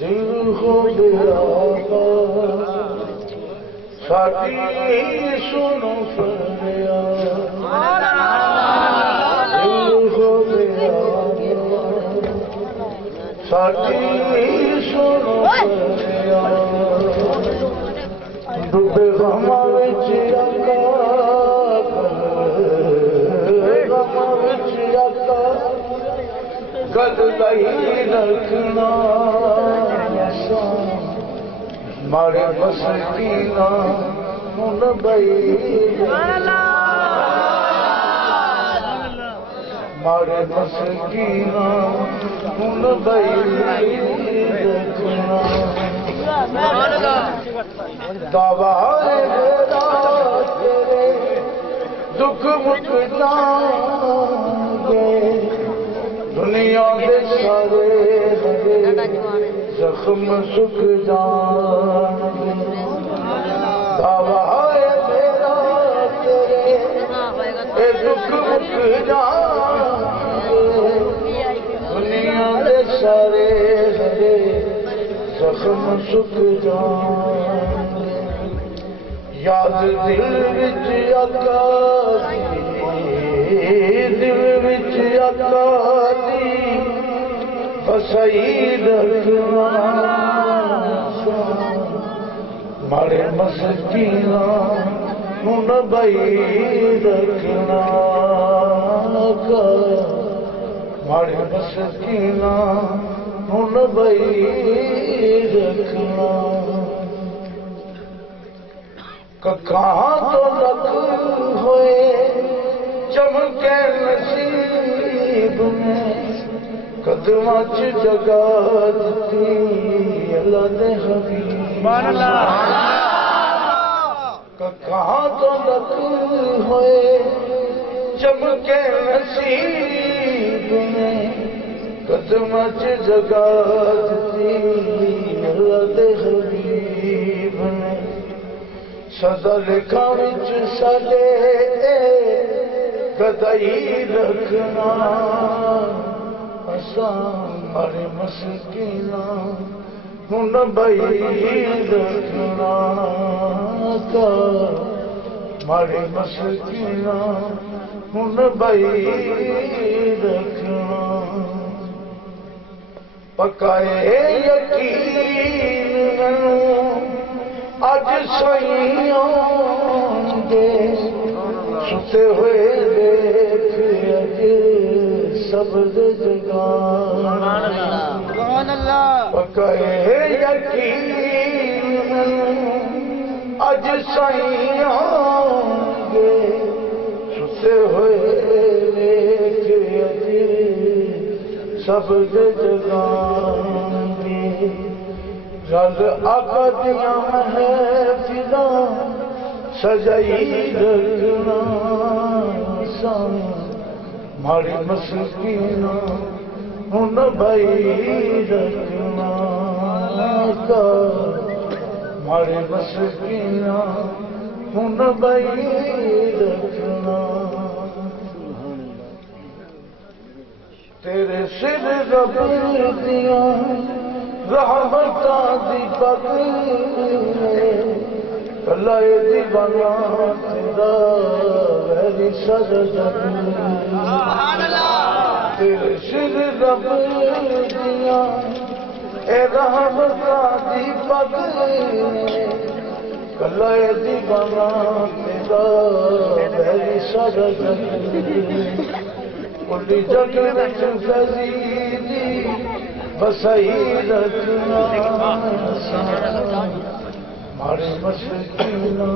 دل کو دیا ساتھی سنو فریاد دل کو دیا ساتھی سنو فریاد ڈوبے غم وچ گل نہیں رکھنا مارے مسکینہ من بئی مارے مسکینہ من بئی رکھنا دعوی میرا تیرے دکھ مٹ جان گے دنیا دے سارے زخم سکھ جان دعوی میرا تیرے اے دکھ مک جان دنیا دے سارے زخم سکھ جان یاد دل وچ آقا دل وچ آقا فسائی رکھنا مارے مسکینہ من بئی رکھنا مارے مسکینہ من بئی رکھنا کہاں تو لگ ہوئے چمکے نصیب میں قدماں چ جگہ دتی اللہ دے حبیب کہاں تو لگ ہوئے چمکے نصیب میں قدماں چ جگہ دتی اللہ دے حبیب نے سدا لکھاں وچ ساڈے کدائی رکھنا مارے مسکینہ من بئی رکھنا مارے مسکینہ من بئی رکھنا پکائے یقین اج سائیاں دے ستے ہوئے دیکھ اج سب جگان پکائے یقین اج سائیاں گے ستے ہوئے دیکھ اج سب جگان گے رل آقا دیاں محفلاں سجائی رکھنا مارے مسکینہ من بئی رکھنا مارے مسکینہ من بئی رکھنا تیرے سر رب دیاں رحمتاں دی پگ اللہ دیوانا تیرا ویری سجدہ تیرے سر رب دیاں اے رحمتاں دی پگ اللہ دیوانا تیرا ویری سجدہ کلی جگ وچ فضیلی بسائی رکھنا مارے مسکینہ